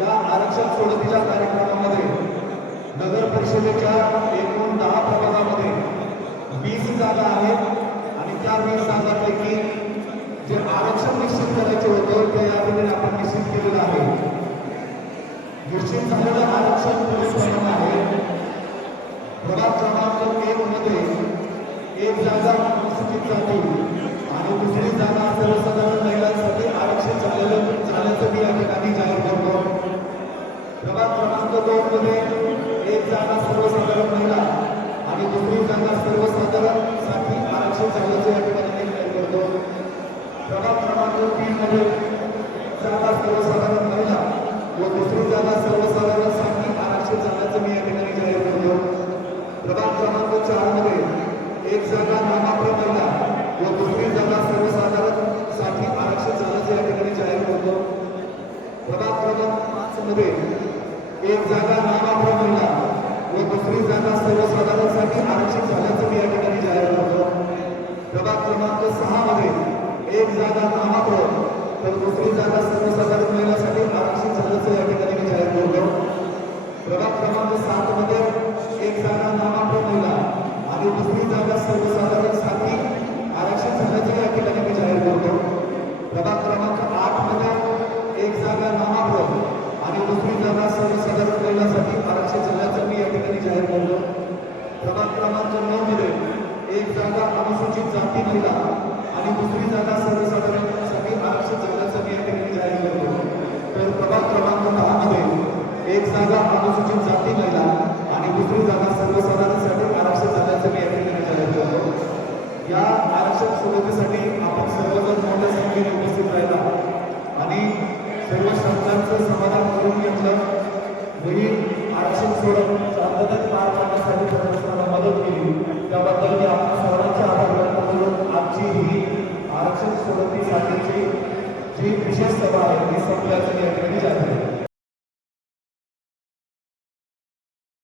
या आरक्षण सोडतीच्या कार्यक्रमामध्ये नगर परिषदेच्या एकूण 10 प्रभागामध्ये 20 जागा आहेत आणि त्या 20 जागांपैकी जे आरक्षण निश्चित करायचे होते ते या ठिकाणी आपण निश्चित केलेलं आहे। निश्चित झालेलं आरक्षण पुढीलप्रमाणे आहे। प्रभाग क्रमांक 1 मध्ये एक जागा अनुसूचित जाती आणि दुसरी जागा सर्वसाधारण महिलांसाठी आरक्षण झाल्याचं मी या ठिकाणी जाहीर करतो। प्रभाग क्रमांक 2 मध्ये एक जागा सर्वसाधारण महिला आणि दुसरी जागा सर्वसाधारण साठी आरक्षण झाल्याचं या ठिकाणी जाहीर करतो। प्रभाग क्रमांक 3 मध्ये जागा सर्वसाधारण महिला व दुसरी जागा सर्वसाधारण साठी आरक्षण झाल्याचं मी या ठिकाणी जाहीर करतो। प्रभाग क्रमांक 4 मध्ये एक जागा नामात्र महिला व दुसरी जागा सर्वसाधारण साठी आरक्षण झाल्याचं या ठिकाणी जाहीर करतो। प्रभाग क्रमांक 5 मध्ये एक जागा नामात्र महिला व दुसरी जागा सर्वसाधारण साठी आरक्षण झाल्याचं मी या ठिकाणी जाहीर करतो। प्रभाग क्रमांक 6 मध्ये एक जागा नामात्र तर दुसरी जागा सर्वसाधारण महिलांसाठी आरक्षण झाल्याचं या ठिकाणी मी जाहीर करतो। प्रभाग क्रमांक 7 मध्ये एक जागा नामात्र महिला आणि दुसरी जागा सर्वसाधारण साठी आरक्षण झाल्याचं या ठिकाणी मी जाहीर करतो। प्रभाग क्रमांक 8 मध्ये एक जागा नामात्र आणि दुसरी जागा सर्वसाधारण महिलांसाठी आरक्षण झाल्याचं मी या ठिकाणी जाहीर करतो। प्रभाग क्रमांक 9 मध्ये एक जागा अनुसूचित जाती महिला आणि दुसरी जागा सर्वसाधारण साठी आरक्षण झाल्याचं मी या ठिकाणी जाहीर करतो। तर प्रभाग क्रमांक 10 मध्ये एक जागा अनुसूचित जाती महिला आणि दुसरी जागा सर्वसाधारणसाठी आरक्षण झाल्याचं मी या ठिकाणी जाहीर करतो। या आरक्षण सोडतीसाठी आपण सर्वजण मोठ्या संख्येने उपस्थित राहिला आणि सर्व शब्दांचं समाधान करून घेतलं। ही आरक्षण सोडत शांततेत पार पाडण्यासाठी सर्वांना मदत केली त्याबद्दल मी आपल्या सर्वांचे आभार व्यक्त करून आजची ही आरक्षण सोडतीसाठीची जी विशेष सभा आहे